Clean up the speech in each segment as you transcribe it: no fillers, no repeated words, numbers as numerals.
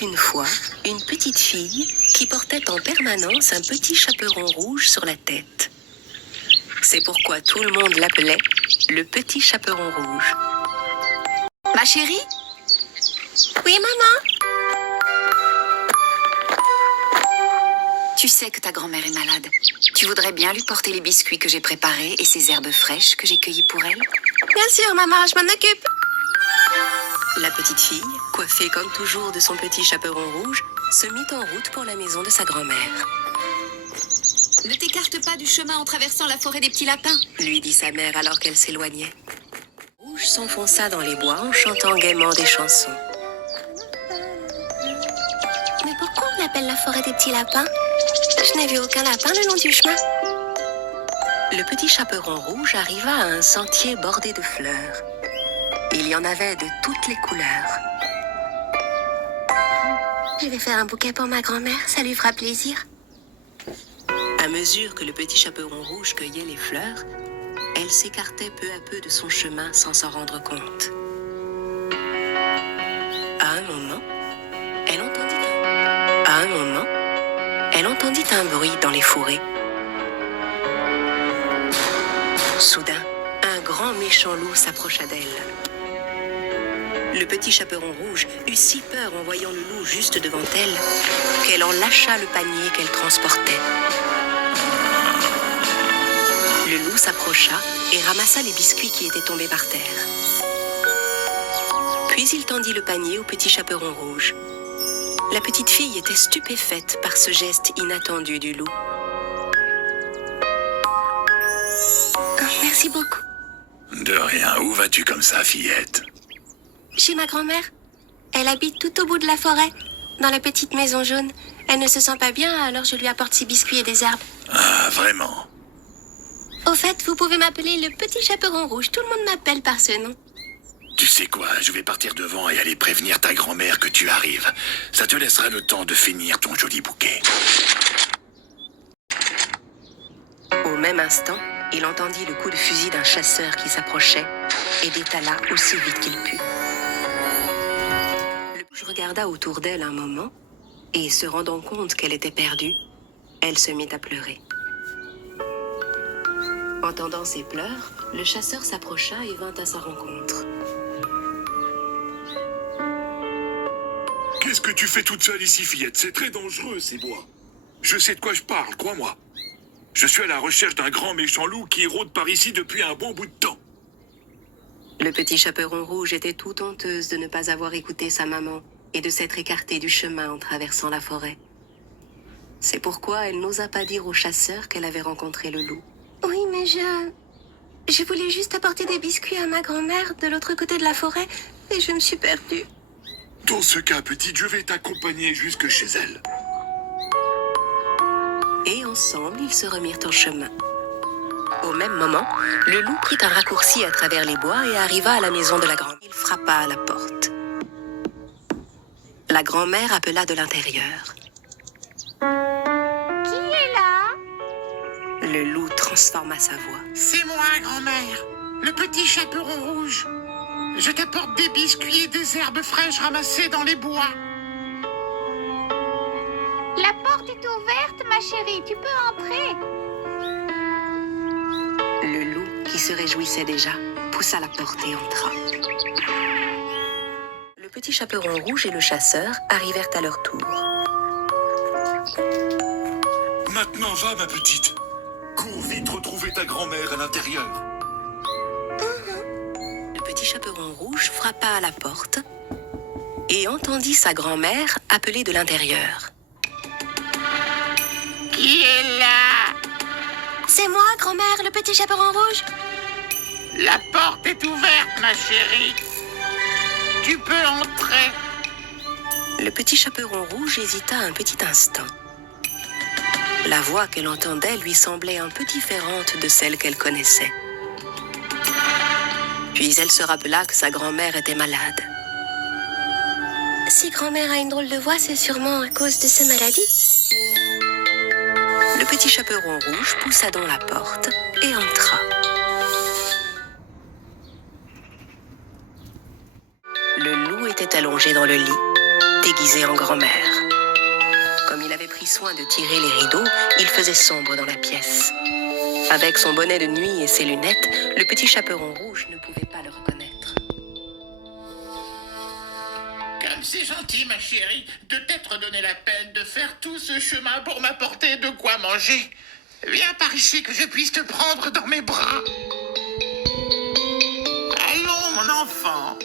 une fois une petite fille qui portait en permanence un petit chaperon rouge sur la tête. C'est pourquoi tout le monde l'appelait le petit chaperon rouge. Ma chérie? Oui, maman? Tu sais que ta grand-mère est malade. Tu voudrais bien lui porter les biscuits que j'ai préparés et ces herbes fraîches que j'ai cueillies pour elle? Bien sûr, maman, je m'en occupe. La petite fille, coiffée comme toujours de son petit chaperon rouge, se mit en route pour la maison de sa grand-mère. Ne t'écarte pas du chemin en traversant la forêt des petits lapins, Lui dit sa mère alors qu'elle s'éloignait. Rouge s'enfonça dans les bois en chantant gaiement des chansons. Mais pourquoi on l'appelle la forêt des petits lapins? Je n'ai vu aucun lapin le long du chemin. Le petit chaperon rouge arriva à un sentier bordé de fleurs. Il y en avait de toutes les couleurs. Je vais faire un bouquet pour ma grand-mère, ça lui fera plaisir. À mesure que le petit chaperon rouge cueillait les fleurs, elle s'écartait peu à peu de son chemin sans s'en rendre compte. À un moment, elle entendit un bruit dans les fourrés. Soudain, un grand méchant loup s'approcha d'elle. Le petit chaperon rouge eut si peur en voyant le loup juste devant elle qu'elle en lâcha le panier qu'elle transportait. Le loup s'approcha et ramassa les biscuits qui étaient tombés par terre. Puis il tendit le panier au petit chaperon rouge. La petite fille était stupéfaite par ce geste inattendu du loup. Oh, merci beaucoup. De rien, où vas-tu comme ça, fillette? Chez ma grand-mère. Elle habite tout au bout de la forêt, dans la petite maison jaune. Elle ne se sent pas bien, alors je lui apporte ses biscuits et des herbes. Ah, vraiment? Au fait, vous pouvez m'appeler le petit chaperon rouge. Tout le monde m'appelle par ce nom. Tu sais quoi, je vais partir devant et aller prévenir ta grand-mère que tu arrives. Ça te laissera le temps de finir ton joli bouquet. Au même instant, il entendit le coup de fusil d'un chasseur qui s'approchait et détala aussi vite qu'il put. Le rouge regarda autour d'elle un moment et, se rendant compte qu'elle était perdue, elle se mit à pleurer. Entendant ses pleurs, le chasseur s'approcha et vint à sa rencontre. Qu'est-ce que tu fais toute seule ici, fillette? C'est très dangereux, ces bois. Je sais de quoi je parle, crois-moi. Je suis à la recherche d'un grand méchant loup qui rôde par ici depuis un bon bout de temps. Le petit chaperon rouge était tout honteuse de ne pas avoir écouté sa maman et de s'être écartée du chemin en traversant la forêt. C'est pourquoi elle n'osa pas dire au chasseur qu'elle avait rencontré le loup. Oui, mais je voulais juste apporter des biscuits à ma grand-mère de l'autre côté de la forêt et je me suis perdue. Dans ce cas, petite, je vais t'accompagner jusque chez elle. Et ensemble, ils se remirent en chemin. Au même moment, le loup prit un raccourci à travers les bois et arriva à la maison de la grand-mère. Il frappa à la porte. La grand-mère appela de l'intérieur. Qui est là? Le loup transforma sa voix. C'est moi, grand-mère, le petit chaperon rouge. Je t'apporte des biscuits et des herbes fraîches ramassées dans les bois. La porte est ouverte, ma chérie, tu peux entrer. Le loup, qui se réjouissait déjà, poussa la porte et entra. Le petit chaperon rouge et le chasseur arrivèrent à leur tour. Maintenant, va, ma petite. Cours vite retrouver ta grand-mère à l'intérieur. Le petit chaperon rouge frappa à la porte et entendit sa grand-mère appeler de l'intérieur. Qui est là? C'est moi, grand-mère, le petit chaperon rouge. La porte est ouverte, ma chérie. Tu peux entrer. Le petit chaperon rouge hésita un petit instant. La voix qu'elle entendait lui semblait un peu différente de celle qu'elle connaissait. Puis elle se rappela que sa grand-mère était malade. Si grand-mère a une drôle de voix, c'est sûrement à cause de sa maladie. Le petit chaperon rouge poussa donc la porte et entra. Le loup était allongé dans le lit, déguisé en grand-mère. Comme il avait pris soin de tirer les rideaux, il faisait sombre dans la pièce. Avec son bonnet de nuit et ses lunettes, le petit chaperon rouge ne pouvait pas le reconnaître. Comme c'est gentil, ma chérie, de t'être donné la peine de faire tout ce chemin pour m'apporter de quoi manger. Viens par ici que je puisse te prendre dans mes bras. Allons, mon enfant.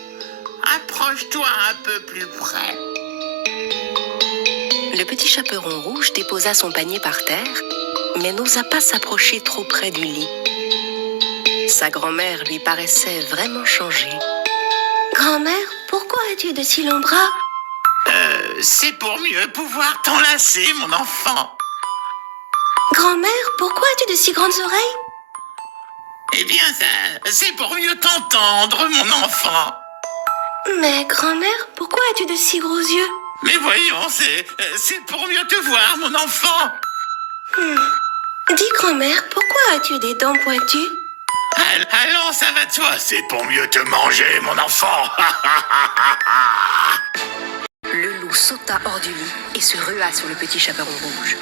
Approche-toi un peu plus près. Le petit chaperon rouge déposa son panier par terre, mais n'osa pas s'approcher trop près du lit. Sa grand-mère lui paraissait vraiment changée. Grand-mère, pourquoi as-tu de si longs bras? C'est pour mieux pouvoir t'enlacer, mon enfant. Grand-mère, pourquoi as-tu de si grandes oreilles? Eh bien, c'est pour mieux t'entendre, mon enfant. Mais grand-mère, pourquoi as-tu de si gros yeux? Mais voyons, c'est pour mieux te voir, mon enfant. Dis grand-mère, pourquoi as-tu des dents pointues? Allons, ça va de soi, c'est pour mieux te manger, mon enfant. Le loup sauta hors du lit et se rua sur le petit chaperon rouge.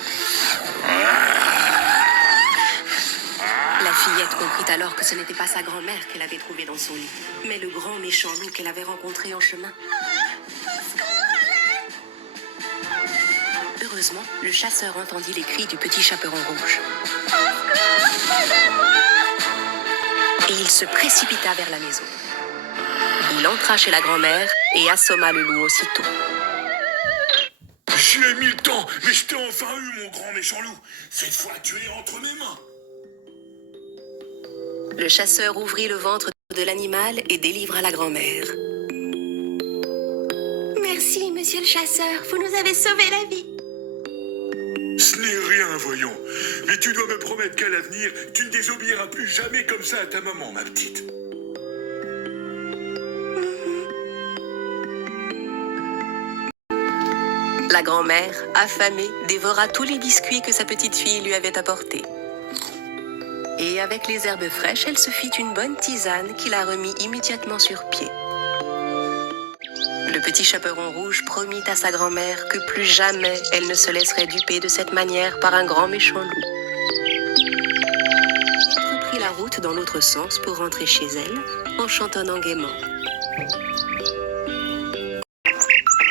La fillette comprit alors que ce n'était pas sa grand-mère qu'elle avait trouvée dans son lit, mais le grand méchant loup qu'elle avait rencontré en chemin. Heureusement, le chasseur entendit les cris du petit chaperon rouge. Et il se précipita vers la maison. Il entra chez la grand-mère et assomma le loup aussitôt. J'y ai mis le temps, mais je t'ai enfin eu, mon grand méchant loup. Cette fois, tu es entre mes mains. Le chasseur ouvrit le ventre de l'animal et délivra la grand-mère. Merci, monsieur le chasseur, vous nous avez sauvé la vie. Ce n'est rien, voyons. Mais tu dois me promettre qu'à l'avenir, tu ne désobéiras plus jamais comme ça à ta maman, ma petite. La grand-mère, affamée, dévora tous les biscuits que sa petite fille lui avait apportés. Et avec les herbes fraîches, elle se fit une bonne tisane qui la remit immédiatement sur pied. Le petit chaperon rouge promit à sa grand-mère que plus jamais elle ne se laisserait duper de cette manière par un grand méchant loup. Elle reprit la route dans l'autre sens pour rentrer chez elle, en chantonnant gaiement.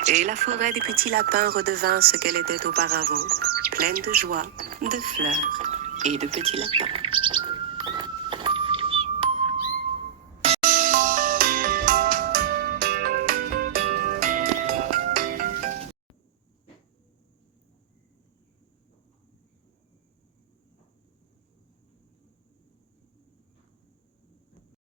Et la forêt des petits lapins redevint ce qu'elle était auparavant, pleine de joie, de fleurs et de petits lapins.